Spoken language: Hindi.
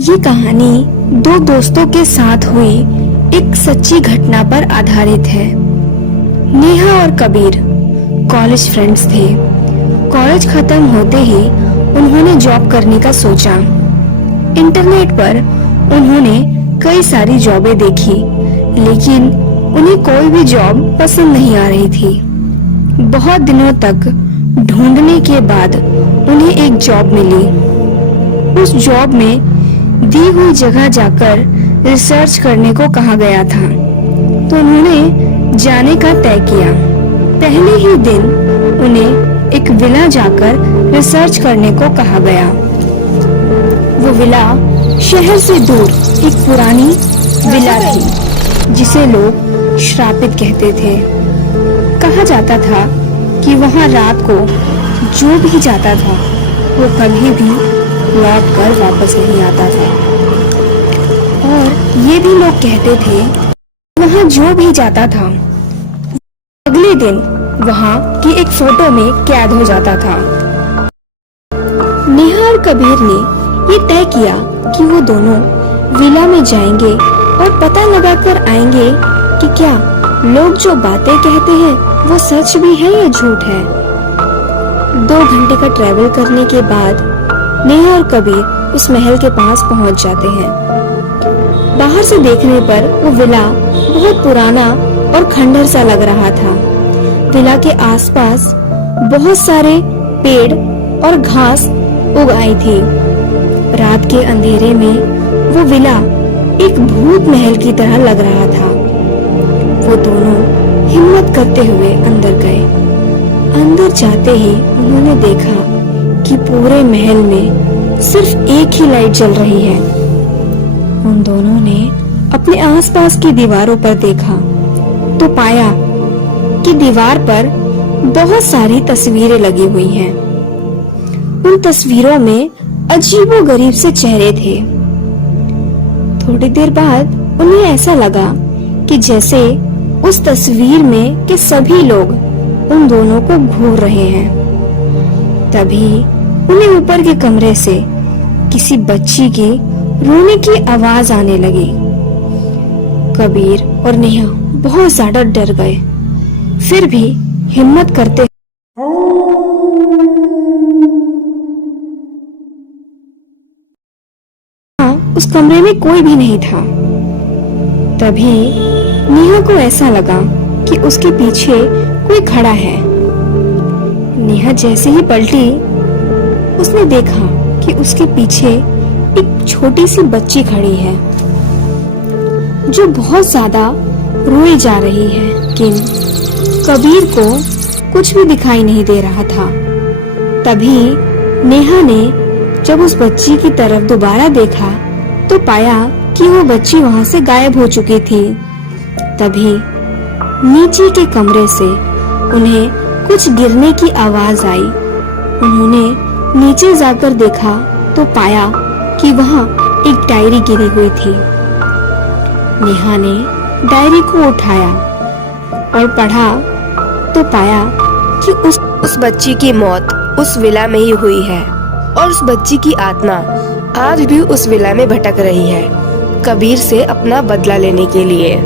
ये कहानी दो दोस्तों के साथ हुई एक सच्ची घटना पर आधारित है। नेहा और कबीर कॉलेज फ्रेंड्स थे। कॉलेज खत्म होते ही उन्होंने जॉब करने का सोचा। इंटरनेट पर उन्होंने कई सारी जॉबें देखी, लेकिन उन्हें कोई भी जॉब पसंद नहीं आ रही थी। बहुत दिनों तक ढूंढने के बाद उन्हें एक जॉब मिली। उस जॉब में दी हुई जगह जाकर रिसर्च करने को कहा गया था, तो उन्होंने जाने का तय किया। पहले ही दिन उन्हें एक विला जाकर रिसर्च करने को कहा गया। वो विला शहर से दूर एक पुरानी विला थी, जिसे लोग श्रापित कहते थे। कहा जाता था कि वहां रात को जो भी जाता था वो कभी भी लौट कर वापस नहीं आता था। और ये भी लोग कहते थे वहां जो भी जाता था अगले दिन वहां की एक फोटो में कैद हो जाता था। नेहा और कबीर ने ये तय किया कि वो दोनों विला में जाएंगे और पता लगा कर आएंगे कि क्या लोग जो बातें कहते हैं वो सच भी है या झूठ है। 2 घंटे का ट्रैवल करने के बाद नेहा और कबीर उस महल के पास पहुंच जाते हैं। बाहर से देखने पर वो विला बहुत पुराना और खंडर सा लग रहा था। विला के आसपास बहुत सारे पेड़ और घास उग आई थी। रात के अंधेरे में वो विला एक भूत महल की तरह लग रहा था। वो दोनों हिम्मत करते हुए अंदर गए। अंदर जाते ही उन्होंने देखा कि पूरे महल में सिर्फ एक ही लाइट जल रही है। उन दोनों ने अपने आसपास की दीवारों पर देखा तो पाया कि दीवार पर बहुत सारी तस्वीरें लगी हुई हैं। उन तस्वीरों में अजीबोगरीब से चेहरे थे। थोड़ी देर बाद उन्हें ऐसा लगा कि जैसे उस तस्वीर में के सभी लोग उन दोनों को घूर रहे हैं। तभी उन्हें ऊपर के कमरे से किसी बच्ची की रोने की आवाज आने लगी। कबीर और नेहा बहुत ज्यादा डर गए, फिर भी हिम्मत करते उस कमरे में कोई भी नहीं था। तभी नेहा को ऐसा लगा कि उसके पीछे कोई खड़ा है। नेहा जैसे ही पलटी, उसने देखा कि उसके पीछे एक छोटी सी बच्ची खड़ी है जो बहुत ज्यादा रोई जा रही है, लेकिन कबीर को कुछ भी दिखाई नहीं दे रहा था। तभी नेहा ने जब उस बच्ची की तरफ दोबारा देखा तो पाया कि वो बच्ची वहां से गायब हो चुकी थी। तभी नीचे के कमरे से उन्हें कुछ गिरने की आवाज आई। उन्होंने नीचे जाकर देखा तो पाया कि वहां एक डायरी गिरी हुई थी। नेहा ने डायरी को उठाया और पढ़ा तो पाया कि उस बच्ची की मौत उस विला में ही हुई है और उस बच्ची की आत्मा आज भी उस विला में भटक रही है, कबीर से अपना बदला लेने के लिए।